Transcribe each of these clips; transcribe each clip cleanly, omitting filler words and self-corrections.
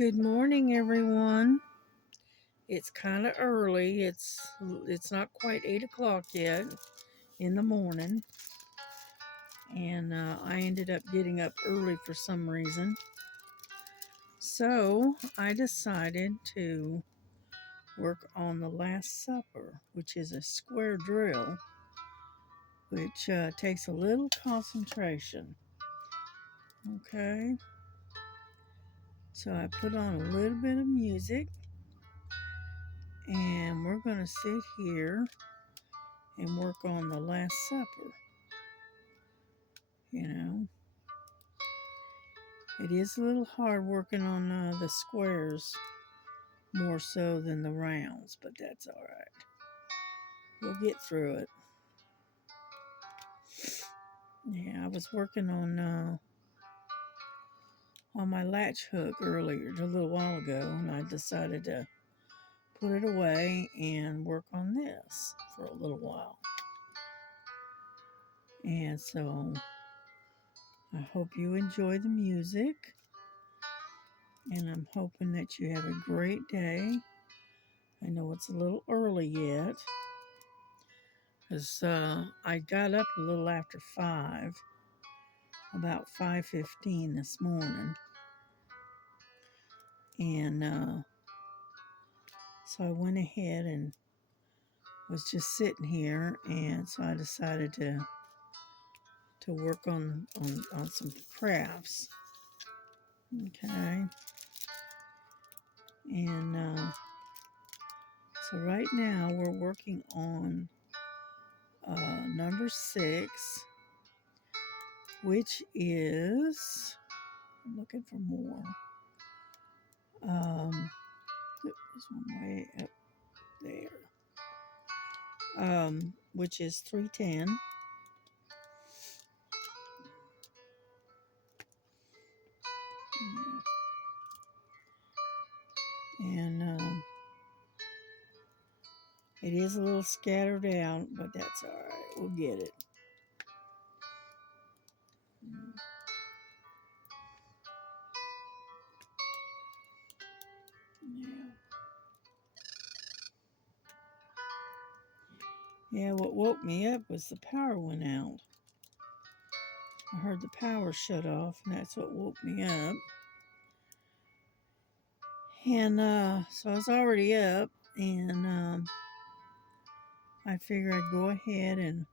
Good morning, everyone. It's kind of early. It's not quite 8 o'clock yet in the morning, and I ended up getting up early for some reason. So I decided to work on the Last Supper, which is a square drill, which takes a little concentration. Okay, so I put on a little bit of music, and we're going to sit here and work on the Last Supper. You know, it is a little hard working on the squares more so than the rounds, but that's all right. We'll get through it. Yeah, I was working on my latch hook earlier, a little while ago, and I decided to put it away and work on this for a little while. And so I hope you enjoy the music, and I'm hoping that you have a great day. I know it's a little early yet, because I got up a little after 5, about 5:15 this morning, and so I went ahead and was just sitting here, and so I decided to work on some crafts. Okay, and so right now we're working on number 6, which is, I'm looking for more. There's one way up there. Which is 310. And it is a little scattered out, but that's all right. We'll get it. Yeah, what woke me up was the power went out. I heard the power shut off, and that's what woke me up. And so I was already up, and I figured I'd go ahead and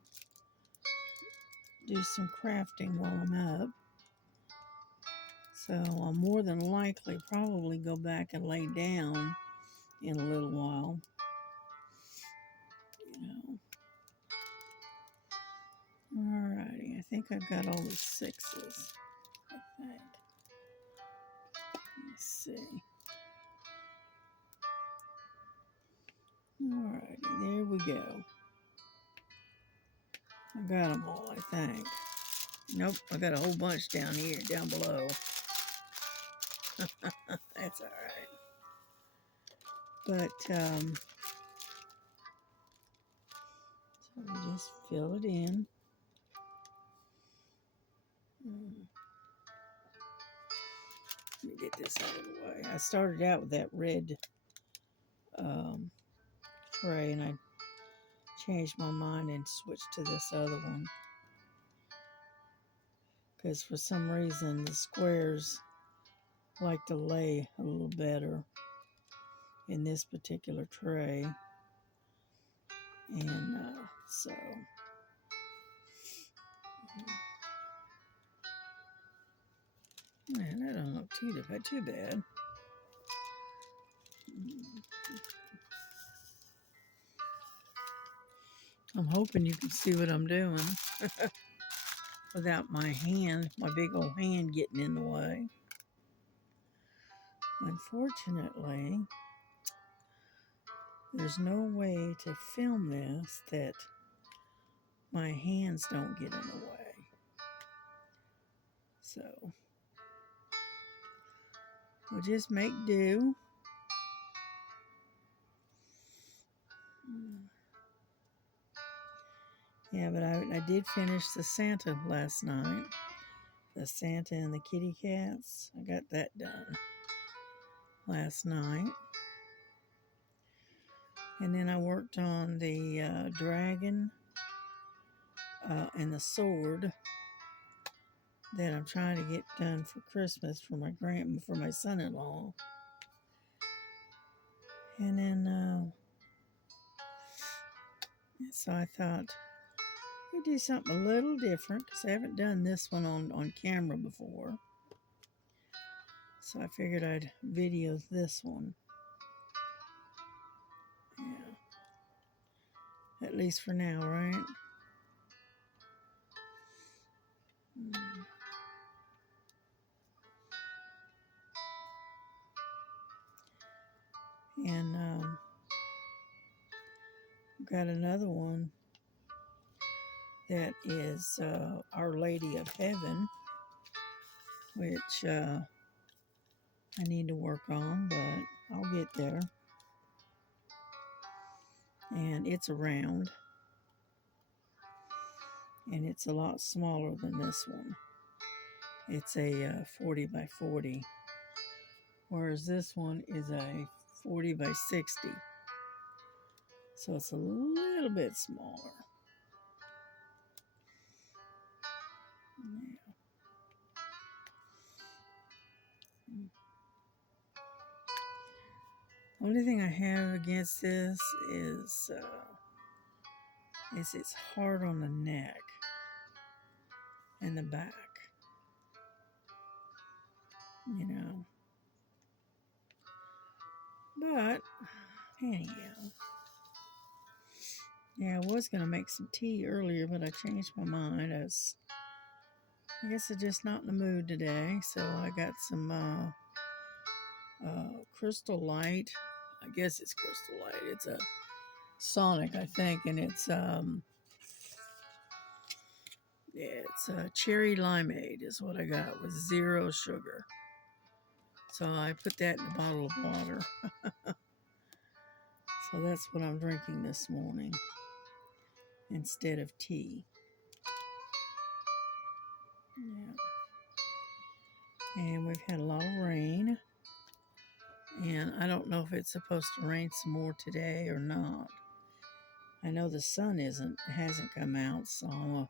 do some crafting while I'm up. So I'll more than likely probably go back and lay down in a little while. Alrighty, I think I've got all the 6s. I think. Let's see. Alrighty, there we go. I got them all, I think. Nope, I got a whole bunch down here, down below. That's alright. But, so we just fill it in. Let me get this out of the way. I started out with that red tray, and I changed my mind and switched to this other one. Because for some reason, the squares like to lay a little better in this particular tray. And so man, that don't look too bad. I'm hoping you can see what I'm doing without my big old hand getting in the way. Unfortunately, there's no way to film this that my hands don't get in the way. So we'll just make do. Yeah, but I did finish the Santa last night. The Santa and the kitty cats. I got that done. last night. And then I worked on the dragon and the sword that I'm trying to get done for Christmas for my son-in-law. And then so I thought we'd do something a little different because I haven't done this one on camera before. So I figured I'd video this one. Yeah. At least for now, right? And got another one that is Our Lady of Heaven, which I need to work on, but I'll get there. And it's a round, and it's a lot smaller than this one. It's a 40 by 40, whereas this one is a 40 by 60. So it's a little bit smaller. Yeah. Only thing I have against this is it's hard on the neck and the back. You know. But anyhow. Yeah, I was going to make some tea earlier, but I changed my mind. I guess I'm just not in the mood today. So I got some Crystal Light. I guess it's Crystal Light. It's a Sonic, I think, and it's cherry limeade is what I got with 0 sugar. So I put that in a bottle of water. So that's what I'm drinking this morning instead of tea. Yeah. And we've had a lot of rain. And I don't know if it's supposed to rain some more today or not. I know the sun hasn't come out, so I'm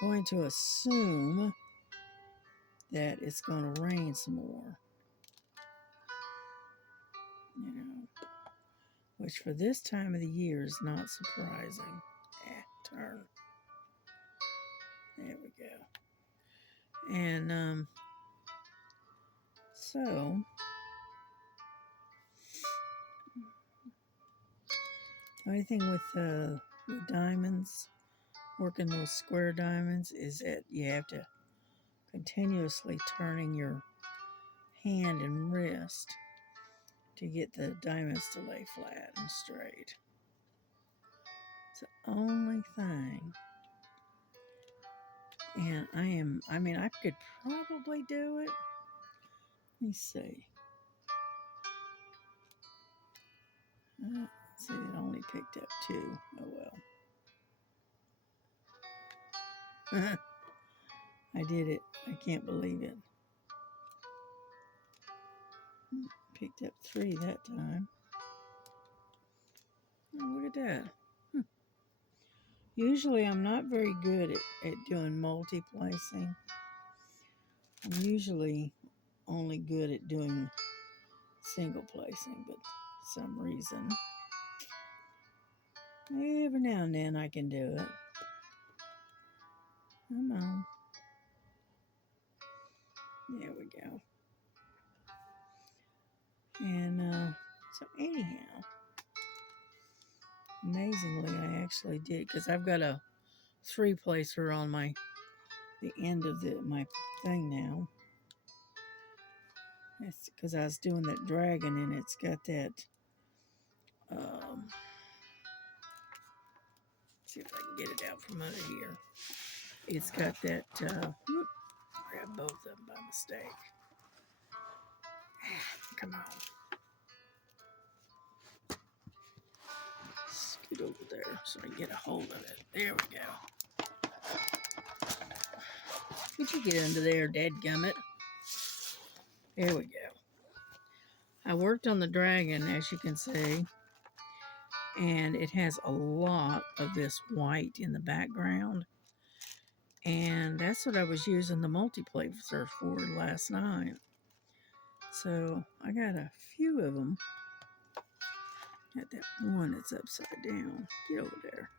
going to assume that it's going to rain some more. You know, which for this time of the year is not surprising. Turn. There we go. And so the only thing with the diamonds, working those square diamonds, is that you have to continuously turning your hand and wrist to get the diamonds to lay flat and straight. It's the only thing. And I could probably do it. Let me see. Let's see, it only picked up 2. Oh well. I did it. I can't believe it. Picked up 3 that time. Oh, look at that. Usually I'm not very good at doing multi-placing. I'm usually only good at doing single placing, but for some reason, every now and then I can do it. Come on. There we go. And so anyhow, amazingly, I actually did, because I've got a 3-placer on the end of my thing now. It's because I was doing that dragon, and it's got that. See if I can get it out from under here. It's got that. Grab both of them by mistake. Come on. Scoot over there so I can get a hold of it. There we go. Would you get under there, dadgummit? There we go. I worked on the dragon, as you can see, and it has a lot of this white in the background. And that's what I was using the multiplacer for last night. So I got a few of them. Got that one that's upside down. Get over there.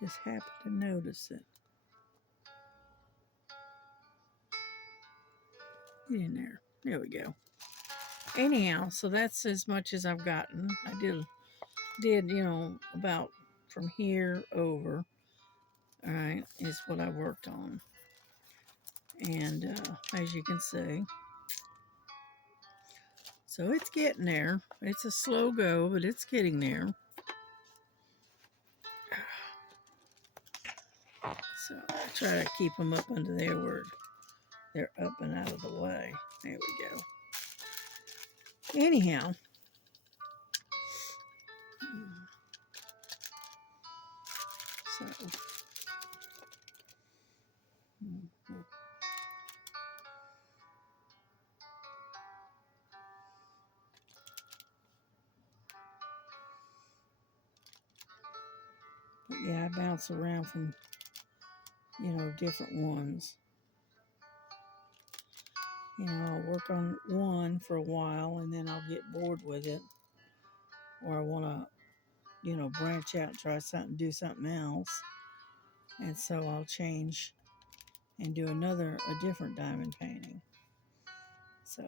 Just happened to notice it. Get in there. There we go. Anyhow, so that's as much as I've gotten. I did about from here over. All right, is what I worked on. And as you can see, so it's getting there. It's a slow go, but it's getting there. So I try to keep them up under there where they're up and out of the way. There we go. Anyhow, so but yeah, I bounce around from different ones. I'll work on one for a while and then I'll get bored with it, or I want to branch out and try something, do something else. And so I'll change and do a different diamond painting. So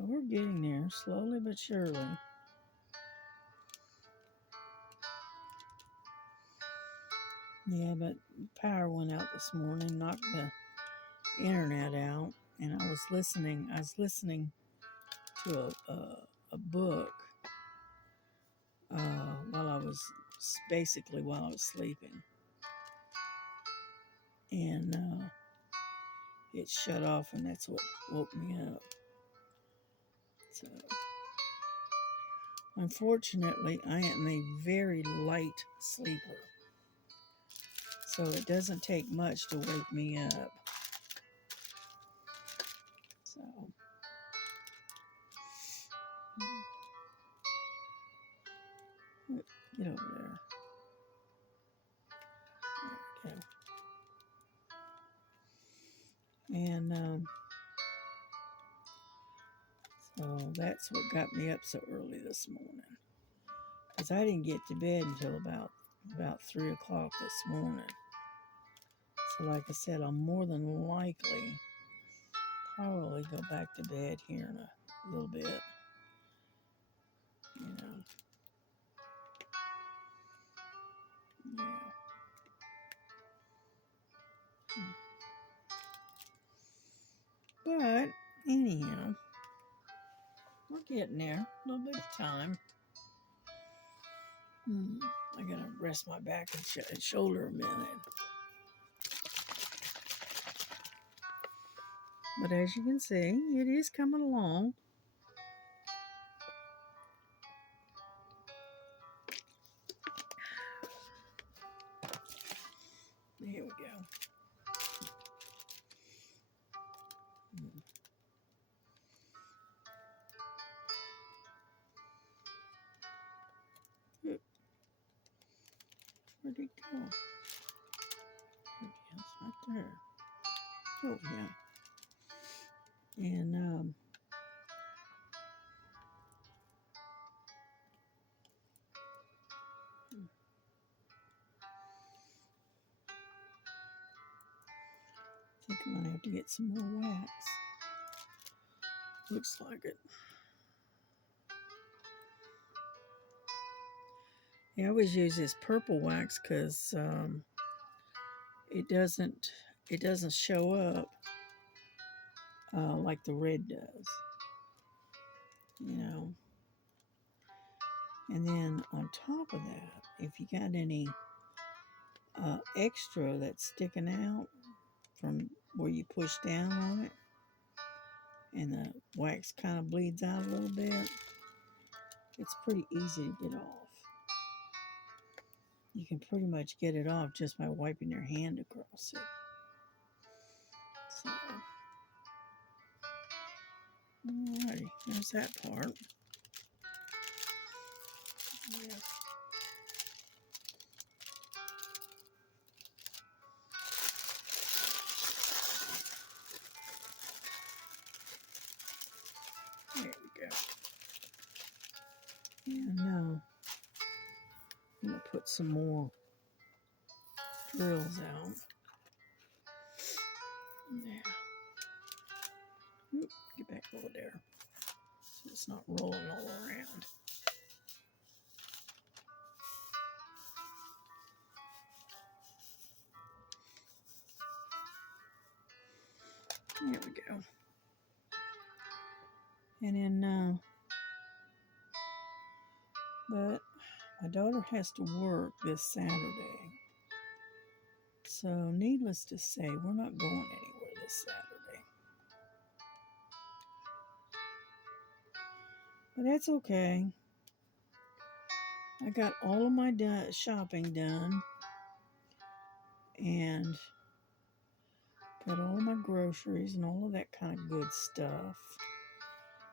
we're getting there, slowly but surely. Yeah, but power went out this morning, knocked the internet out, and I was listening to a book while I was sleeping, and it shut off, and that's what woke me up. So unfortunately, I am a very light sleeper, so it doesn't take much to wake me up. So get over there. There we go. And so that's what got me up so early this morning, because I didn't get to bed until about 3 o'clock this morning. So like I said, I'll more than likely probably go back to bed here in a little bit. Yeah. But anyhow, we're getting there. A little bit of time. I gotta rest my back and shoulder a minute. But as you can see, it is coming along. Here we go. Where'd he go? There he is, right there. Oh, yeah. And, I think I'm going to have to get some more wax. Looks like it. Yeah, I always use this purple wax because it doesn't show up like the red does. And then on top of that, if you got any extra that's sticking out from where you push down on it, and the wax kind of bleeds out a little bit, it's pretty easy to get off. You can pretty much get it off just by wiping your hand across it. So, alrighty, there's that part. Yeah. There we go. And now I'm going to put some more drills out. Yeah. Oop, get back over there so it's not rolling all around. There we go. And then, but my daughter has to work this Saturday. So, needless to say, we're not going anywhere this Saturday. But that's okay. I got all of my shopping done and got all of my groceries and all of that kind of good stuff.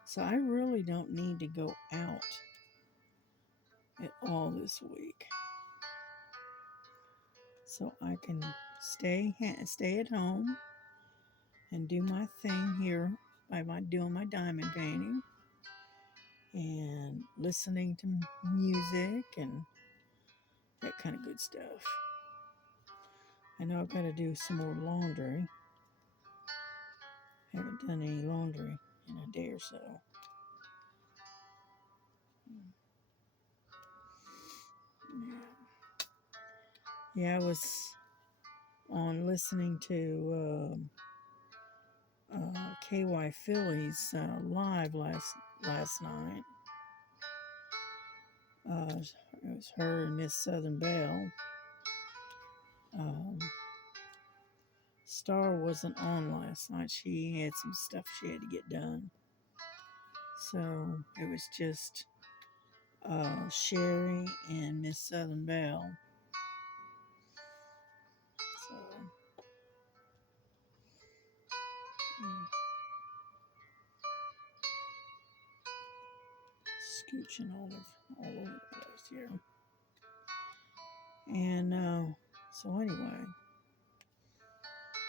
So I really don't need to go out at all this week. So I can stay at home and do my thing here by doing my diamond painting and listening to music and that kind of good stuff. I know I've got to do some more laundry. I haven't done any laundry in a day or so. Yeah, I was on listening to KY Phillies live last night. It was her and Miss Southern Belle. Star wasn't on last night. She had some stuff she had to get done. So it was just Sherry and Miss Southern Belle. So scooching all over the place here. And so anyway,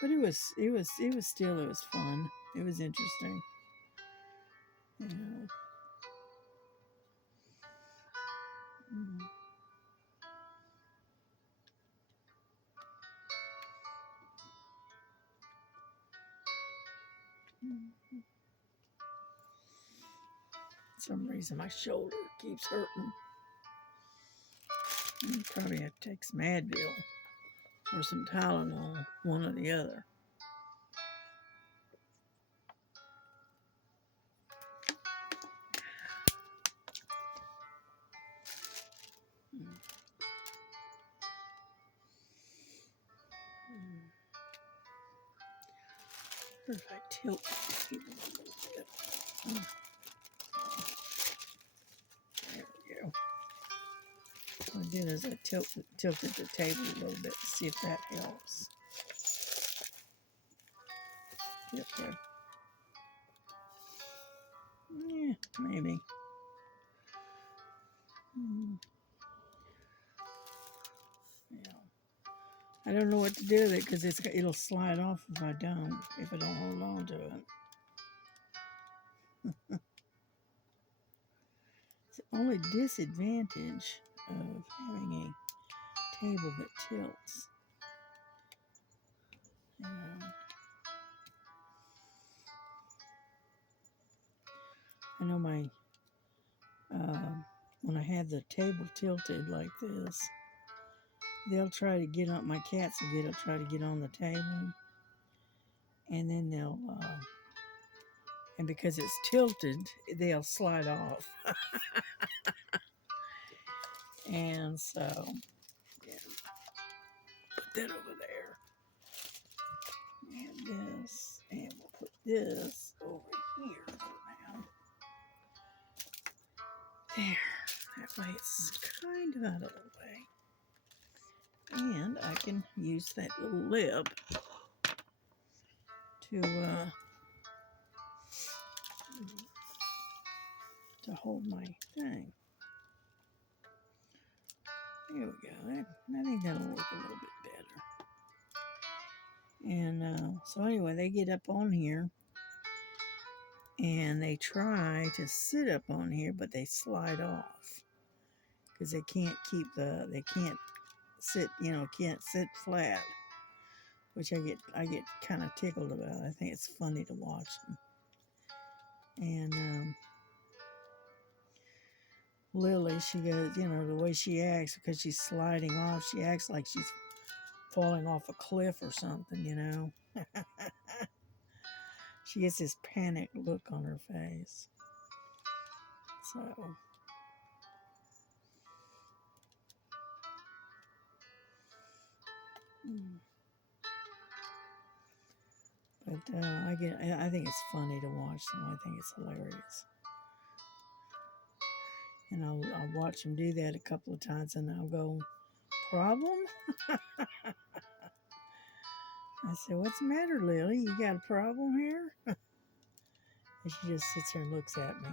but it was fun. It was interesting. You know. For some reason my shoulder keeps hurting. You probably have to take some Advil or some Tylenol, one or the other. What if I tilt the table a little bit? There we go. What I did is I tilted the table a little bit to see if that helps. Yep, there. Yeah, maybe. Yeah. I don't know what to do with it because it'll slide off if I don't hold on to it. It's the only disadvantage of having a table that tilts. I know when I have the table tilted like this, they'll try to get on, my cats will try to get on the table, and then and because it's tilted, they'll slide off. And so, yeah, put that over there. And this, and we'll put this over here. There. That way it's kind of out of the way. And I can use that little lip to hold my thing. There we go. I think that'll work a little bit better. And so anyway, they get up on here and they try to sit up on here, but they slide off because they can't sit, can't sit flat, which I get kind of tickled about. I think it's funny to watch them. And Lily, she goes, the way she acts, because she's sliding off, she acts like she's falling off a cliff or something. She gets this panicked look on her face. So, but I think it's funny to watch them. I think it's hilarious. And I'll watch them do that a couple of times, and I'll go, problem? I said, what's the matter, Lily? You got a problem here? And she just sits there and looks at me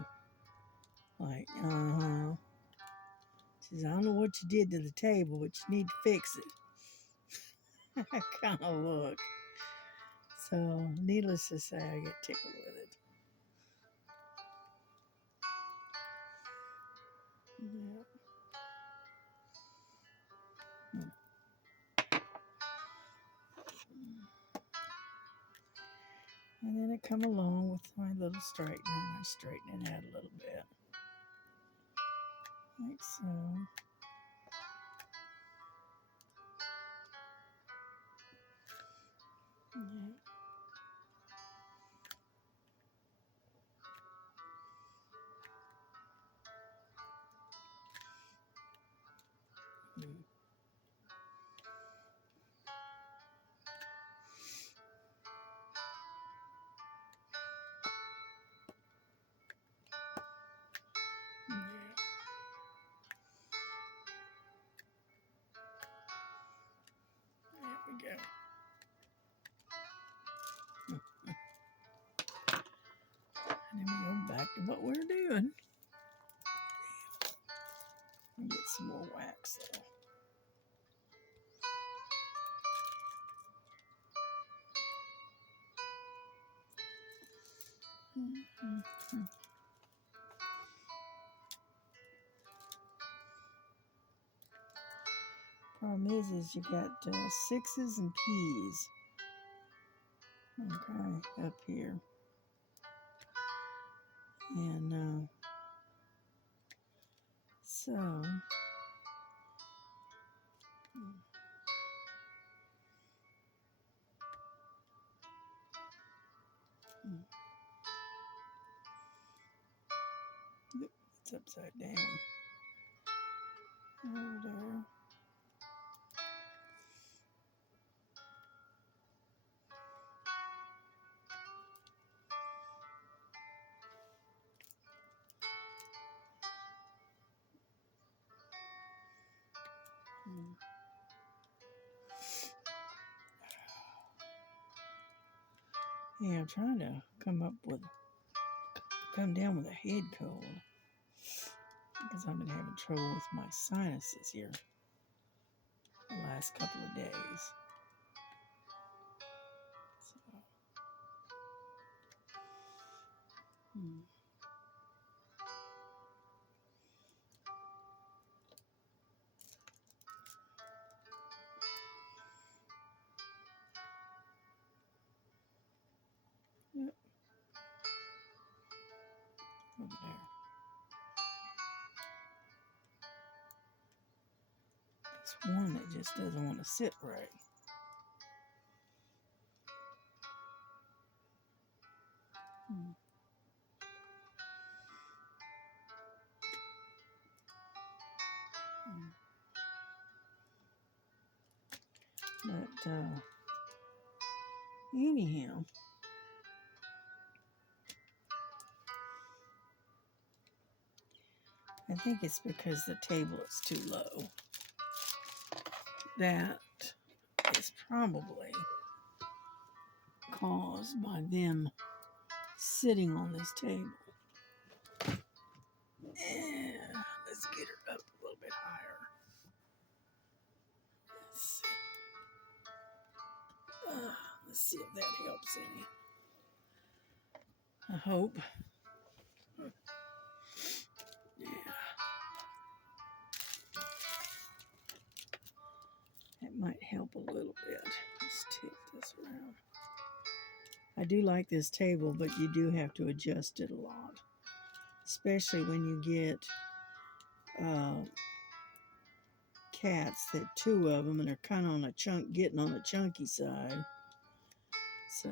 like, uh-huh. She says, I don't know what you did to the table, but you need to fix it. I kind of look. So, needless to say, I get tickled with it. Yeah. And then I come along with my little straightener, and I straighten it out a little bit. Like so. Yeah. There we go. And then we go back to what we're doing. Get some more wax though. Problem is you got sixes and P's. Okay, up here. And so it's upside down. Over there. Yeah, I'm trying to come down with a head cold because I've been having trouble with my sinuses here the last couple of days. So, Yep. Over there. It's one that just doesn't want to sit right. But anyhow, I think it's because the table is too low. That is probably caused by them sitting on this table. Yeah, let's get her up a little bit higher. Let's see if that helps any. I hope. Yeah. That might help a little bit. Let's tilt this around. I do like this table, but you do have to adjust it a lot, especially when you get cats. That two of them, and they're kind of on getting on the chunky side. So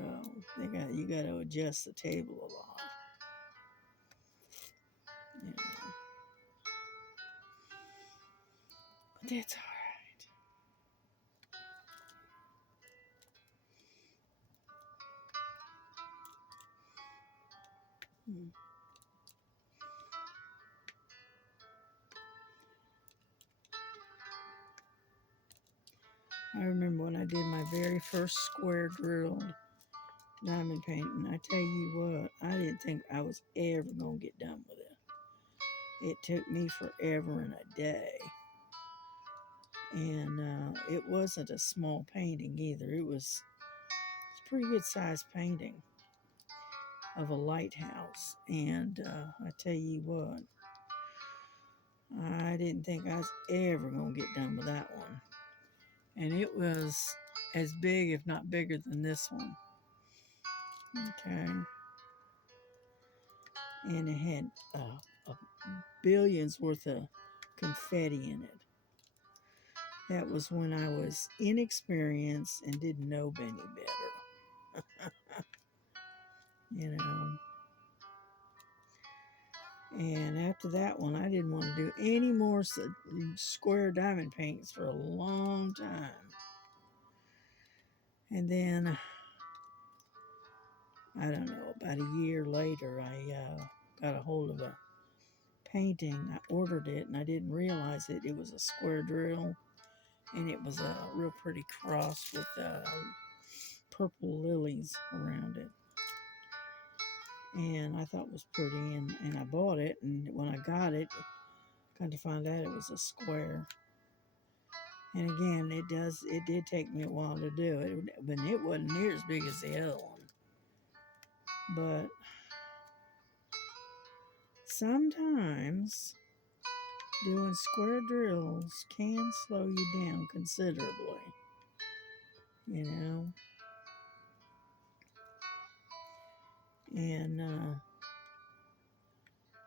you got to adjust the table a lot. You know. But that's all right. I remember when I did my very first square drilled diamond painting. I tell you what, I didn't think I was ever going to get done with it. It took me forever and a day. And it wasn't a small painting either. It's a pretty good sized painting of a lighthouse. And I tell you what, I didn't think I was ever going to get done with that one. And it was as big, if not bigger than this one. Okay. And it had a billions worth of confetti in it. That was when I was inexperienced and didn't know any better. You know. And after that one, I didn't want to do any more square diamond paints for a long time. And then, I don't know, about a year later, I got a hold of a painting. I ordered it, and I didn't realize it. It was a square drill, and it was a real pretty cross with purple lilies around it. And I thought it was pretty, and I bought it, and when I got it, kind of find out it was a square. And again, it did take me a while to do it, but it wasn't near as big as the other one. But sometimes doing square drills can slow you down considerably, you know. And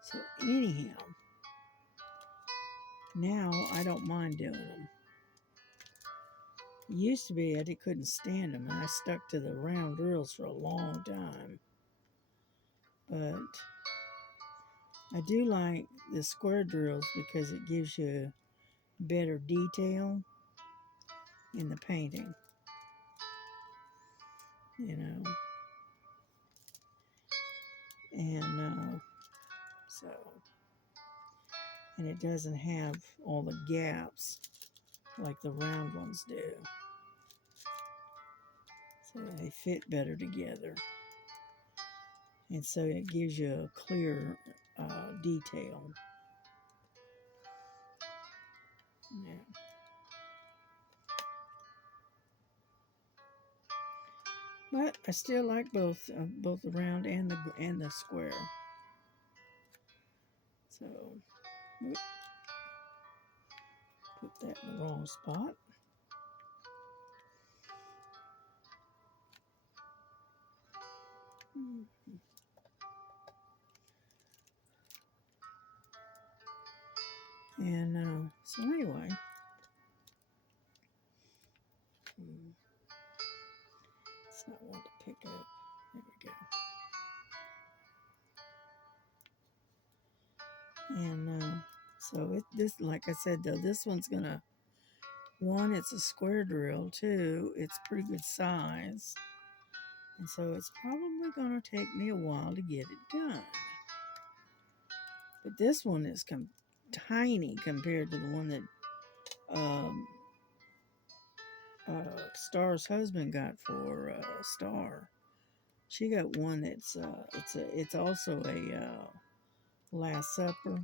so anyhow, now I don't mind doing them. It used to be I couldn't stand them, and I stuck to the round drills for a long time. But I do like the square drills because it gives you better detail in the painting, you know. And and it doesn't have all the gaps like the round ones do. So they fit better together. And so it gives you a clear detail. Yeah. But I still like both the round and the square. So put that in the wrong spot. And so anyway, it's not one to pick up. There we go. And so this, like I said, though, this one's gonna, one, it's a square drill. Two, it's pretty good size. And so it's probably gonna take me a while to get it done. But this one is tiny compared to the one that um, Star's husband got for Star. She got one that's it's also a Last Supper,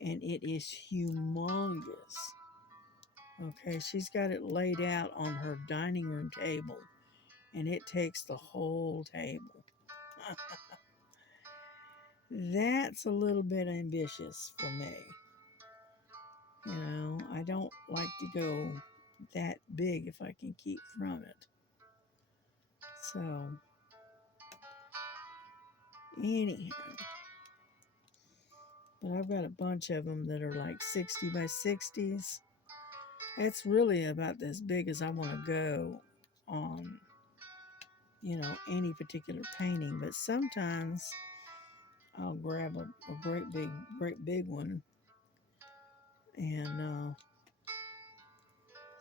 and it is humongous. Okay, she's got it laid out on her dining room table, and it takes the whole table. That's a little bit ambitious for me. You know, I don't like to go that big if I can keep from it. So, anyhow, but I've got a bunch of them that are like 60 by 60s. That's really about as big as I want to go on, you know, any particular painting. But sometimes I'll grab a great big one. And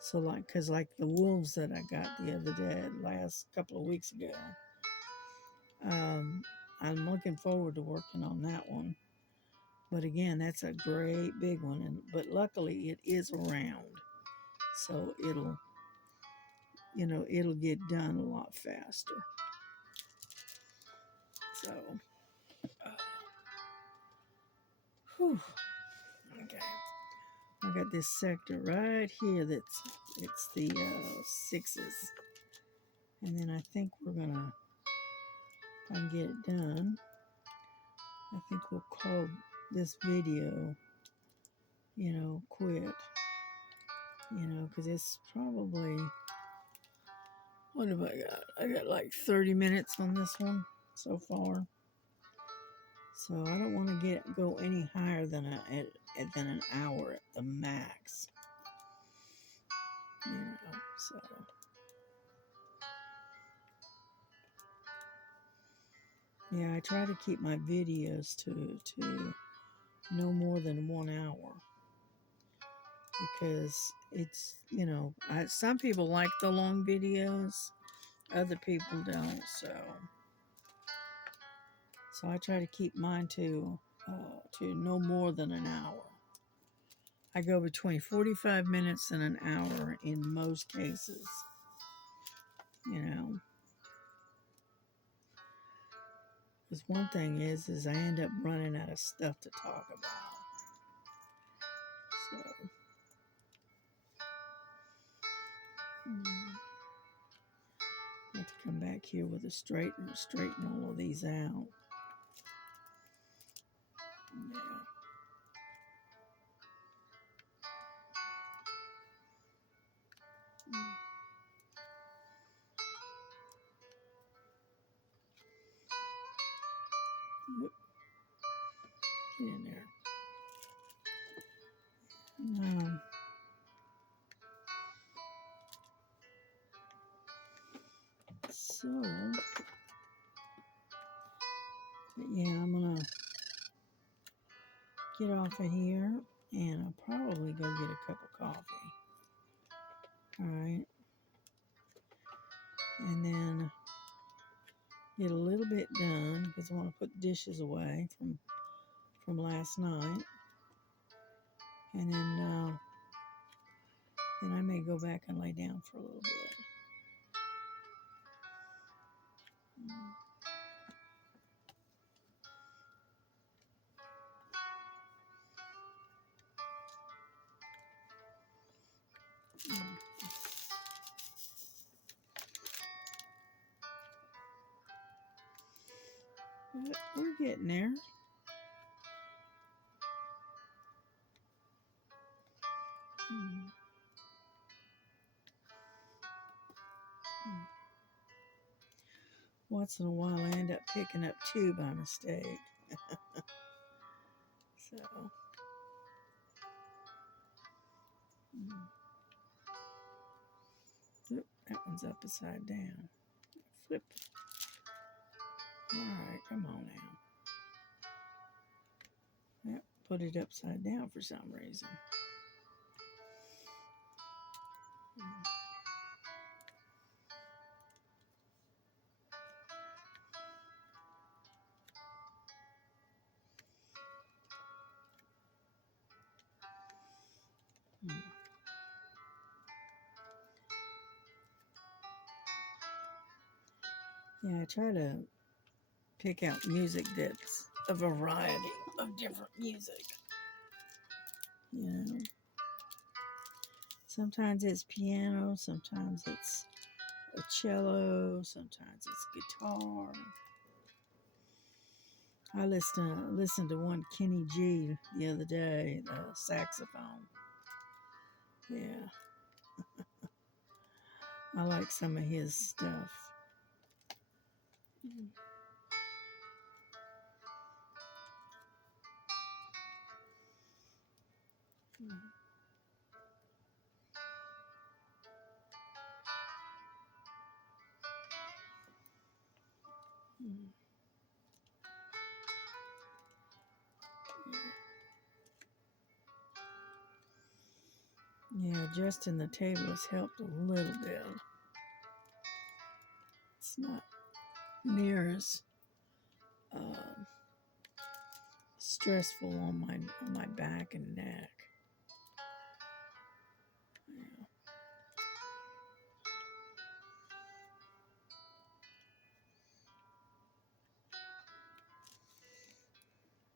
so like, cause like the wolves that I got the other day, last couple of weeks ago, I'm looking forward to working on that one. But again, that's a great big one, but luckily it is round, so it'll, you know, it'll get done a lot faster. So, whew, okay. I got this sector right here it's the 6s, and then I think we're gonna, if I can get it done, I think we'll call this video, you know, quit. You know, because it's probably, what have I got? I got like 30 minutes on this one so far. So I don't want to go any higher than an hour at the max. You know, so yeah, I try to keep my videos to no more than 1 hour, because it's, you know, some people like the long videos, other people don't. So I try to keep mine to no more than an hour. I go between 45 minutes and an hour in most cases, you know. Because one thing is I end up running out of stuff to talk about. So, I have to come back here with a straightener, straighten all of these out. Yeah. Get in there. So, but yeah, I'm gonna get off of here, and I'll probably go get a cup of coffee. All right, and then get a little bit done because I want to put dishes away from last night, and then I may go back and lay down for a little bit. But we're getting there. Once in a while, I end up picking up 2 by mistake. So, oop, that one's upside down. Flip. All right, come on now. Yep, put it upside down for some reason. Yeah, I try to pick out music that's a variety of different music. You know, sometimes it's piano, sometimes it's a cello, sometimes it's guitar. I listened to one Kenny G the other day, the saxophone. Yeah, I like some of his stuff. Yeah, adjusting the table has helped a little bit. It's not near as um, stressful on my back and neck.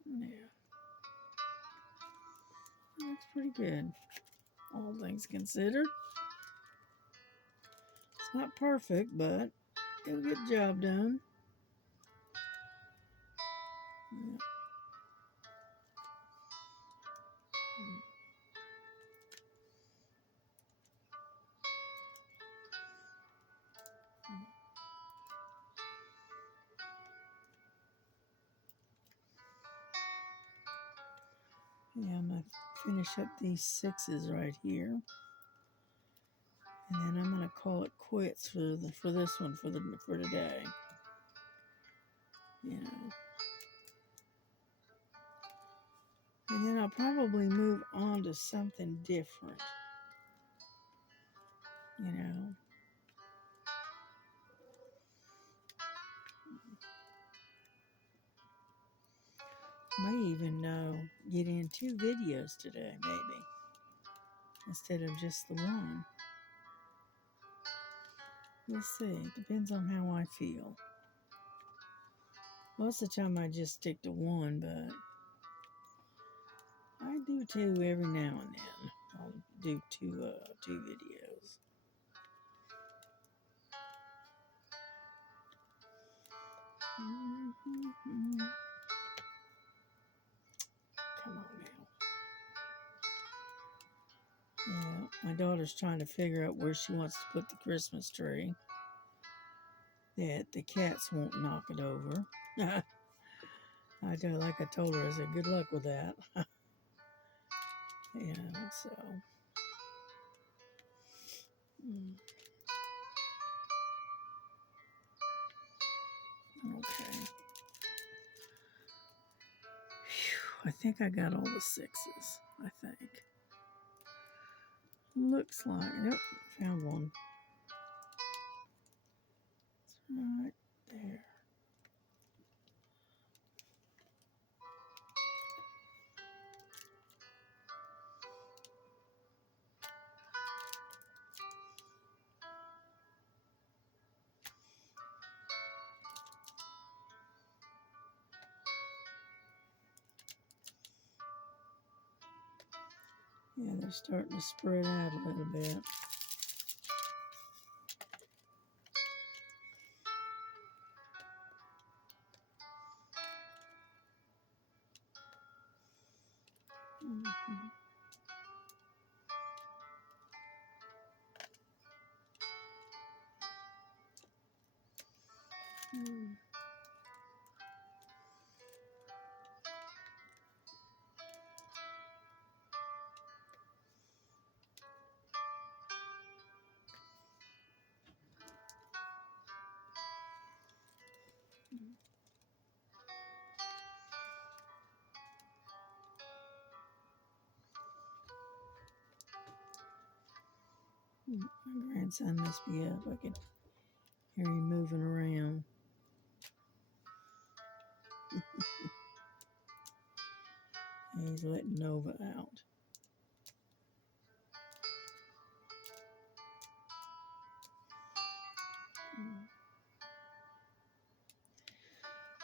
Yeah, that's pretty good, all things considered. It's not perfect, but it'll get the job done. Yeah. Yeah, I'm gonna finish up these sixes right here, and then I'm gonna call it quits for this one for today. You know, and then I'll probably move on to something different. You know, may even get in 2 videos today, maybe instead of just the one. We'll see. Depends on how I feel. Most of the time I just stick to one, but I do 2 every now and then. I'll do two videos. Come on now. Yeah, my daughter's trying to figure out where she wants to put the Christmas tree. That the cats won't knock it over. Like I told her, I said, good luck with that. Yeah, so. Okay. Whew, I think I got all the 6s. I think. Looks like. Yep, found one. It's right there. Yeah, they're starting to spread out a little bit. Mm-hmm. My grandson must be up. I can hear him moving around. He's letting Nova out.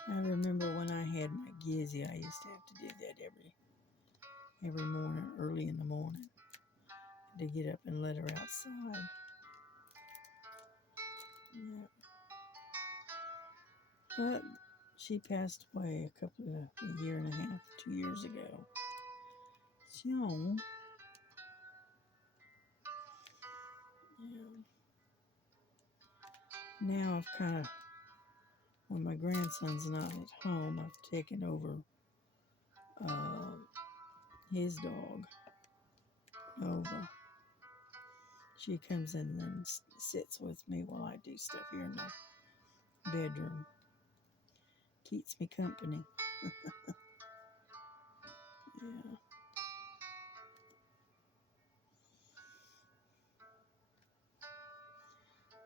I remember when I had my Gizzy, I used to have to do that every morning, early in the morning, to get up and let her outside. Yeah. But she passed away a year and a half, 2 years ago. So, yeah. Now I've kind of, when my grandson's not at home, I've taken over his dog, Nova. She comes in and sits with me while I do stuff here in my bedroom. Keeps me company. Yeah.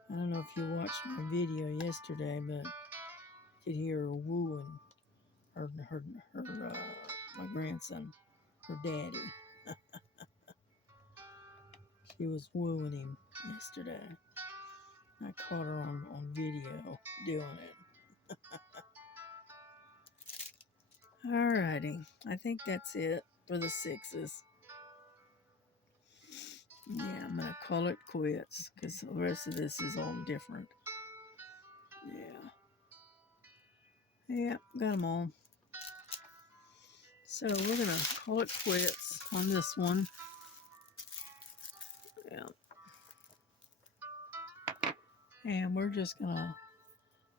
I don't know if you watched my video yesterday, but you could hear her wooing my grandson, her daddy. She was wooing him yesterday. I caught her on video doing it. Alrighty, I think that's it for the sixes. Yeah, I'm gonna call it quits because the rest of this is all different. Yeah, got them all. So we're gonna call it quits on this one. Yeah, and we're just gonna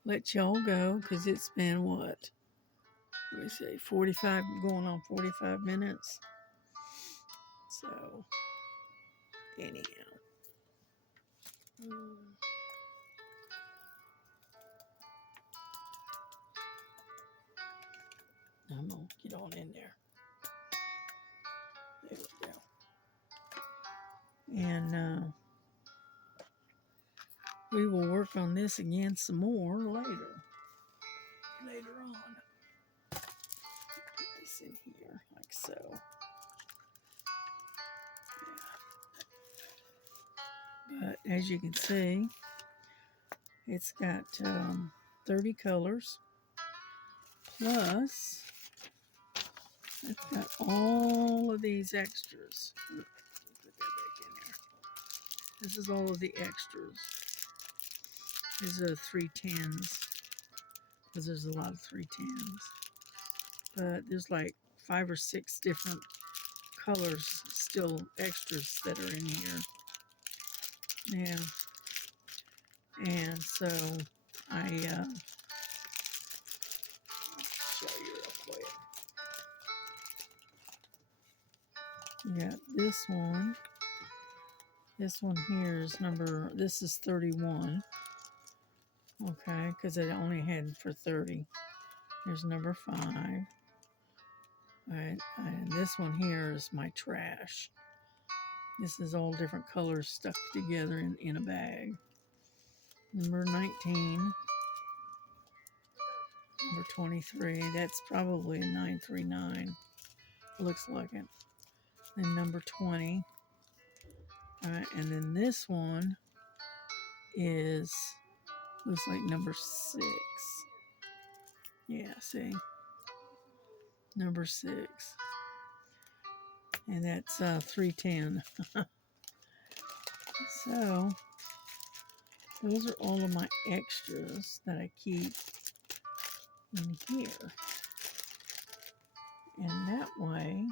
let y'all go because it's been what? Let me see, 45, going on 45 minutes. So, anyhow. I'm going to get on in there. There we go. And we will work on this again some more later on. Put this in here like so. Yeah. But as you can see, it's got 30 colors. Plus, it's got all of these extras. Put that back in there. This is all of the extras. These are 310s. Because there's a lot of 310s. But there's like 5 or 6 different colors, still extras that are in here. Yeah. And so I show you real quick. You got this one. This one here is this is 31. Okay, because I only had for 30. Here's number 5. All right, and this one here is my trash. This is all different colors stuck together in a bag. Number 19. Number 23. That's probably a 939. Looks like it. Then number 20. All right, and then this one looks like number 6. Yeah, see? Number 6. And that's 310. So, those are all of my extras that I keep in here. And that way,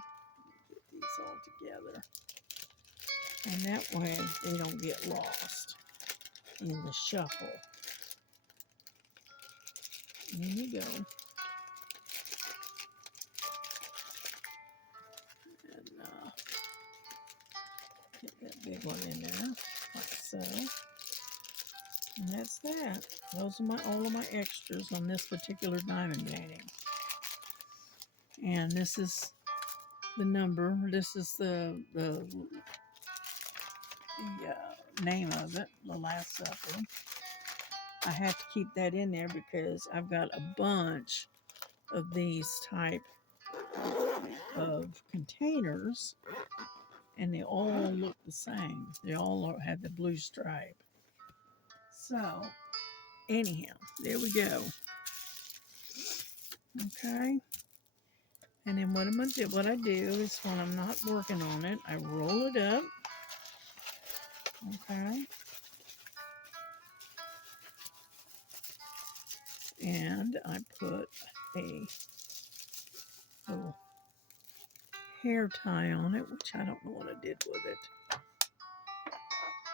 get these all together. And that way, they don't get lost in the shuffle. And there you go. And get that big one in there, like so. And that's that. Those are all of my extras on this particular diamond painting. And this is the number. This is the name of it, The Last Supper. I have to keep that in there because I've got a bunch of these type of containers, and they all look the same. They all have the blue stripe. So, anyhow, there we go. Okay. And then what I'm gonna do, what I do is when I'm not working on it, I roll it up. Okay. And I put a little hair tie on it, which I don't know what I did with it.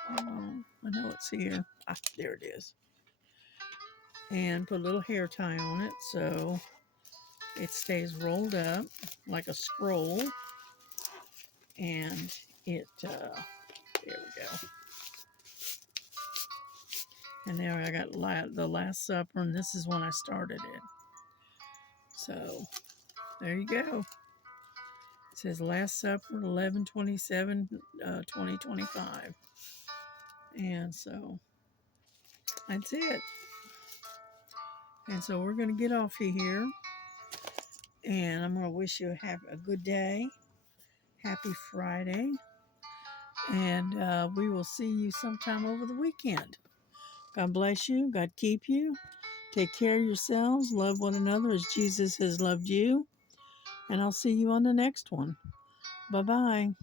I know it's here. Ah, there it is. And put a little hair tie on it so it stays rolled up like a scroll. And it, there we go. And there I got the Last Supper, and this is when I started it. So there you go. It says Last Supper, 11/27, 2025. And so that's it. And so we're going to get off of here. And I'm going to wish you a good day. Happy Friday. And we will see you sometime over the weekend. God bless you. God keep you. Take care of yourselves. Love one another as Jesus has loved you. And I'll see you on the next one. Bye-bye.